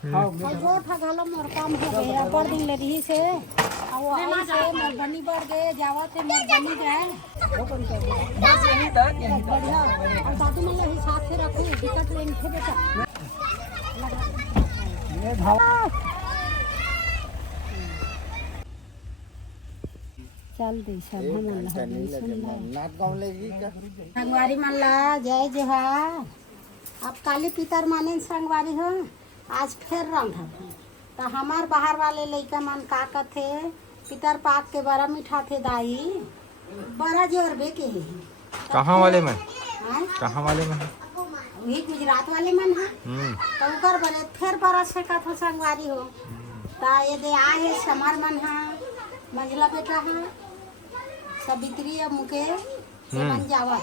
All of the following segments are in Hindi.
जो था घालो मोर काम हो गया पर दिन ले रही से वो आई से मोर बनी बढ़ गए जावा थे मोर बनी गए बस यही था यही था। बढ़िया और दादी ने यही साथ से रखो टिकट लेने थे बेटा ये भाव चल दे सब हम नाक गाँव लेगी क्या संगवारी मल्ला जय जोहार अब काली पितर माने संगवारी हो आज फिर रंग है तो हमार बाहर वाले लड़का मन का कथे पितर पाक के बड़ा मीठा थे दाई बड़ा जोर बे के है कहाँ वाले में हाँ? कहाँ वाले में वही गुजरात वाले मन है तो उकर बड़े फिर बड़ा से कथा संगवारी हो तो ये दे आए समार मन है मंझला बेटा है सवित्री अब मुके मन जावा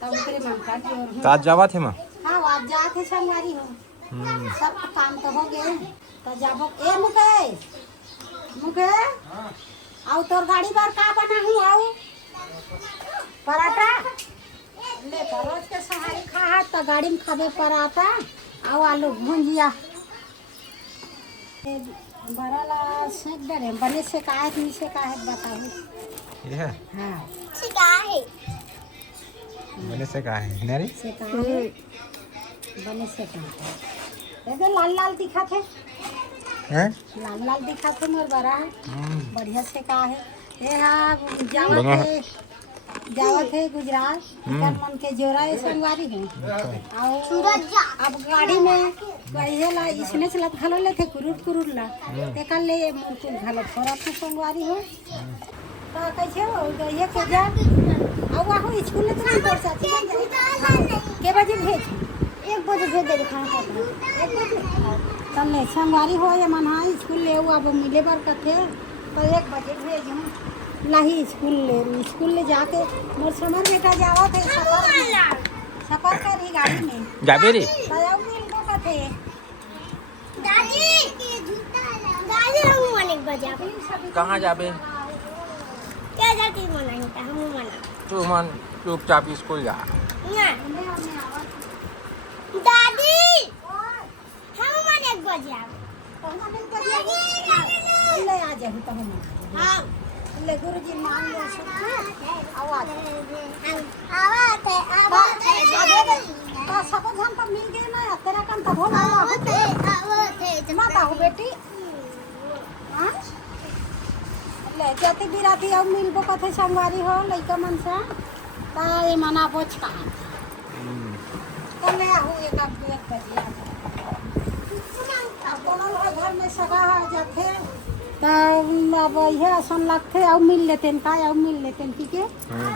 तब उकरे मन का जोर ताज जावा थे माँ हाँ आज जाते संगवारी हो सब काम तो हो गए तो जाबो ए मुके मुके आओ तोर गाड़ी बार का बना हूँ आओ पराठा ले तो रोज के सहारी खा तो गाड़ी में खाबे पराठा आओ आलू भुंजिया बड़ा ला सेक डरे बने से का है नहीं से का है बताओ ये है हाँ से का है मैंने से कहा है नारी से का है बने से का है ये लाल लाल दिखा थे हैं लाल लाल दिखा थे मोर बड़ा बढ़िया से का है ये हाँ जावा थे गुजरात इधर मन के जोरा ये संगवारी है और अब गाड़ी में कहे ला इसने चलत घलो ले थे कुरुर ला ते कल ले मुकुल घलो थोड़ा सा संगवारी हो तो कैसे हो ये के जा अब आहो स्कूल में तो नहीं पढ़ सकती के बजे भेज 1 बजे भेज दे खाना 1 बजे कल ले संगवारी हो ये मन हाँ स्कूल ले अब मिले बार कथे तो 1 बजे भेजूँ नहीं स्कूल ले जाके मोर समर बेटा जावा थे सफर करी गाड़ी में जाबे रे तयाव मिल को कथे दादी दादी हम 1 बजे कहाँ जाबे क्या जाती मनाई था हम मना तू मन चुपचाप स्कूल जा ना दादी हम 1 बजे ले आ जाहू तो हम हां ले गुरुजी मान लो आवाज आवाते तो सब हम तो मिल गए ना तेरा काम तो हो आवाते माता हो बेटी हां ले जाती बिराती अब मिलबो कथे संगवारी हो लइका मन से ता ये मना पोछ का तो ले आहो एक बजे अब बोलल है घर में सगा आ जाते अब यह आसन लगते अब मिल लेते का अब मिल लेते ठीक है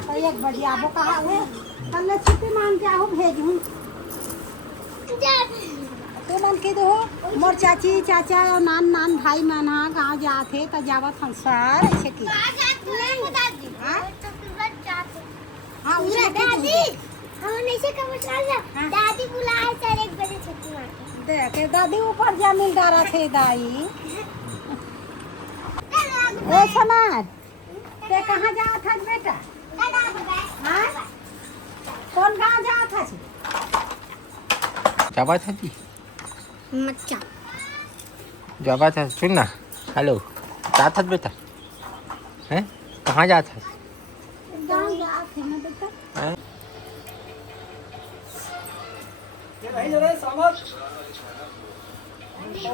तो 1 बजे आबो कहा है कल छुट्टी मान के आओ भेजूँ तो मन के दो मोर चाची चाचा और नान भाई मन हाँ गाँव जाते तो जावत हम सर ऐसे की हाँ उसे दादी हम ऐसे कब चल दादी बुलाए सर 1 बजे छुट्टी मार देखे दादी ऊपर जा मिल डारा थे दाई ए समार ते कहाँ जा था बेटा हाँ कौन गाँव जा था जावा था जी मच्छा जावा था सुन ना हेलो जा था बेटा हैं कहाँ जा था गाँव जा थे ना बेटा हैं ये नहीं रे समझ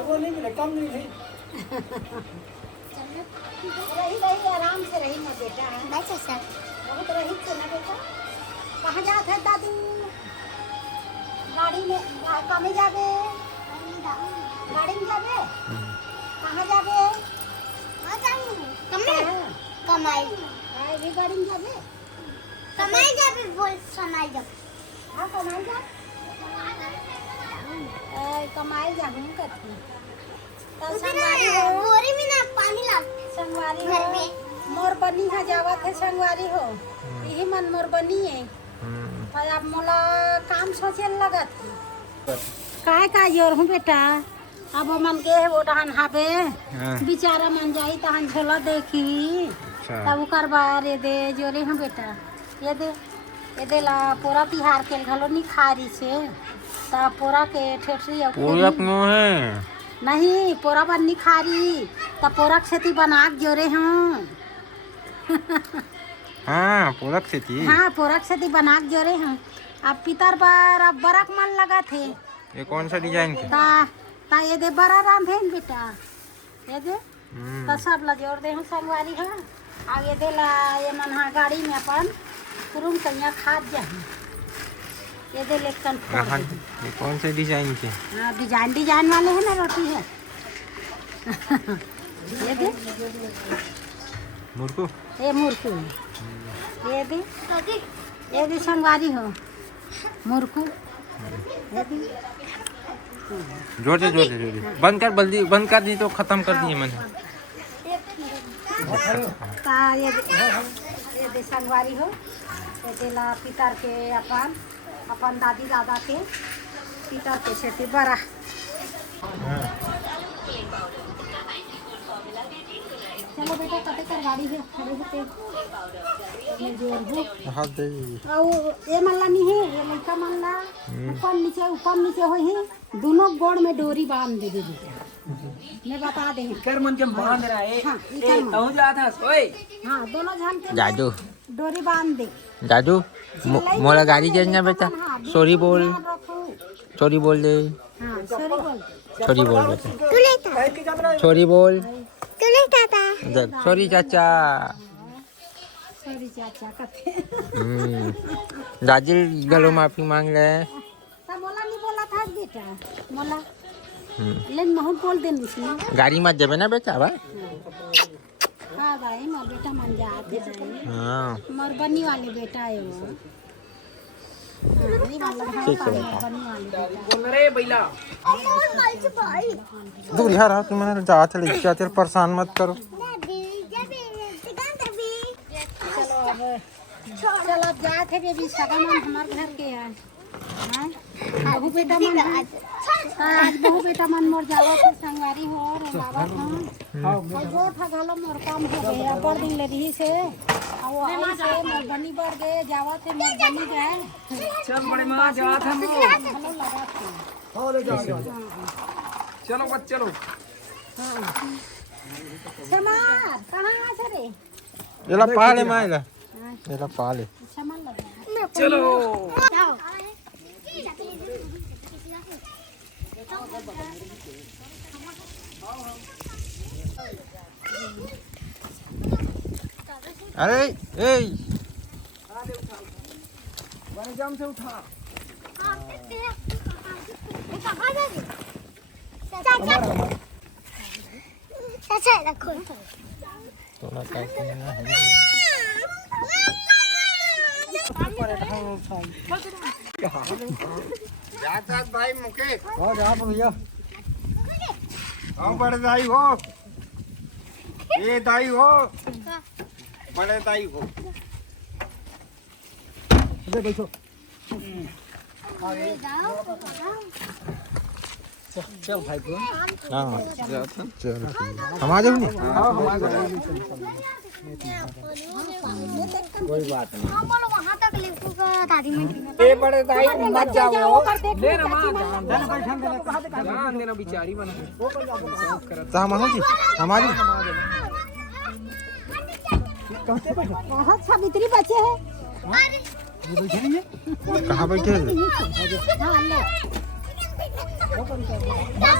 वो नहीं मिले कम नहीं है रही आराम से रही ना बेटा बस सर बहुत रही से ना बेटा कहाँ जा थे दादू गाड़ी में कहाँ जाबे गाड़ी में जाबे कहाँ जाबे कमाई भी गाड़ी में जाबे कमाई जाबे बोल समाई जब हाँ कमाई जा कमाई जाबू कथी तो संगवारी हो बोरी में ना पानी ला संगवारी घर हो में मोर बनी है जावत है संगवारी हो यही मन मोर बनी है तो अब मोला काम सोचे लगत का जोर हूँ बेटा अब मन के वो डहन हाबे बेचारा मन जाई तहन झोला देखी तब कर बार ये दे जोरे हूँ बेटा ये दे ला पूरा तिहार के घलो नहीं खा रही से ता पोरा के ठेठरी पूरा क्यों है? नहीं पोरा बन्नी खारी ता पोरा खेती बना के जोरे हूँ। हाँ पूरा खेती। हाँ पोरा खेती बना के जोरे हूँ। अब पितर पर अब बरक मन लगा थे। ये कौन सा डिजाइन के? ता ये दे बड़ा राम भेन बेटा ये दे ता सब ला जोड़ दे हूँ संगवारी है। आगे दे ला ये मनहा गाड़ी में अपन तुरुम कन्या खाद जा ये दे लेकर हाँ, ये कौन से डिजाइन के? हाँ डिजाइन वाले हैं ना रोटी है। ये दे मुर्कू। ये मुर्कू ये दे संगवारी हो मुर्कू ये दे जोड़ दे बंद कर जल्दी बंद कर दी तो खत्म कर दिए मैंने। ता ये दे संगवारी हो ये दे ला पितर के अपन दादी दादा के पितर के खेती बड़ा चलो बेटा कते कर गाड़ी है खड़े होते ये जोर हो हाथ दे। और ये मल्ला नहीं है ये लड़का मल्ला ऊपर नीचे हो ही दोनों गोड़ में डोरी बांध दे बेटा मैं बता दे कर मन के बांध रहा है। हाँ ए तू जा था ओए हाँ दोनों जन के जादू डोरी बांध दे जादू मोला गाड़ी देना बेटा। सॉरी बोल दे। हाँ सॉरी बोल सॉरी बोल बेटा। तू लेता बैठ के जाता सॉरी बोल। तू लेता था सॉरी चाचा। सॉरी चाचा कहते दादी गलो माफी मांग ले। तब मोला नहीं बोला था बेटा मोला लेन महू बोल दे इसमें गाड़ी मत देवे ना बेटा भाई। हाँ भाई मोर बेटा मन जाते भाई हाँ मोर बनी वाले बेटा है वो नहीं मतलब हाँ ठीक है बनी बेटा। वाले बेटा बोल रे बैला अमोल माइच भाई दूर यार आप तुम्हारे जात ले जाते परेशान मत करो। चलो अब जाते हैं बेबी सगा मन हमारे घर के है हाँ? बहू बेटा मन है। आज बहू बेटा मन मोर जावा थे संगवारी हो और लावा था और जो था गलो मोर काम हो गया बड़ दिन ले रही से और वो आई से मोर बनी बढ़ गए जावा थे मोर बनी गए चल बड़े मां जा था मो भलो लगा थे हो ले जाओ चलो बस चलो समार कहाँ आ से रे येला पाले मायला येला पाले। समार लगा चलो जाओ अरे ए बड़े जाम से उठा चाचा रखो थोड़ा सा ना है। जाता भाई मुकेश हो जा भैया आओ बड़े दाई हो ये दाई हो बड़े दाई हो इधर बैठो चल भाई को हाँ चल हम आ जाओ नहीं। कोई बात नहीं। हम बोलो वहां तक ले दादी में ये बड़े दाई मत जाओ ले ना मां जान देना बिचारी बना तो हम जी हम आ जाओ। बहुत सावित्री बचे हैं कहाँ बैठे हैं? हाँ ले बस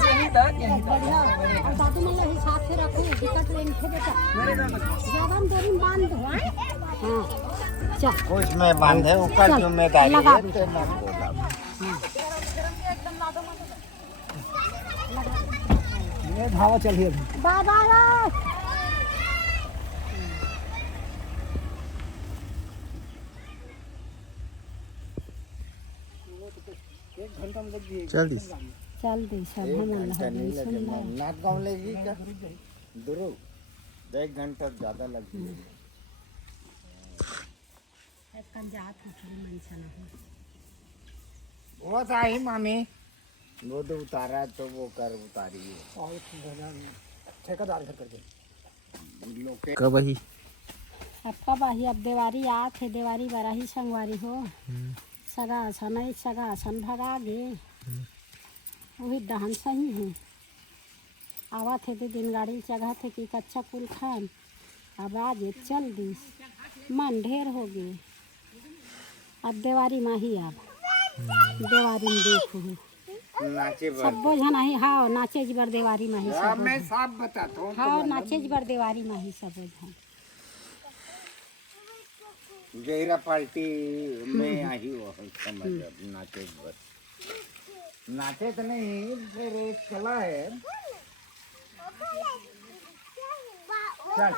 यहीं तक यहीं तक बढ़िया और दादी मन लोग हिसाब से रखो टिकट लेन थे बेटा ज्यादा दूरी बांध दो हाँ चल उसमें बांधे ऊपर जिम्मेदारी लगा है तो मत बोला। ये धावा चलिए अभी बाबा एक घंटा में लग गई चल दी चल दे सब हम घंटा नहीं लगेगा नाथ गाँव लेगी क्या दूर 1 घंटा ज्यादा लगती है। वो था ही मामी वो तो उतारा तो वो कर उतारी है और ठेकेदार घर करके लोग के कब ही अब कब आई अब देवारी आ थे देवारी बड़ा ही संगवारी हो सगा आसन है, सगा आसन भगा गे वही डहन सही है। आवा थे तो दिन गाड़ी चढ़ा थे कि कच्चा कुल खान अब आज चल दिस मन ढेर हो गए। अब देवारी माही अब देवारी में देखो नाचे सबो जन ही हाँ नाचे जबर देवारी माही अब सब मैं साफ बताता हूँ हाँ नाचे जबर देवारी माही सबो जन। गहरा पार्टी में आई हो समझ नाचे बस नाचे तो नहीं फिर एक कला है। चल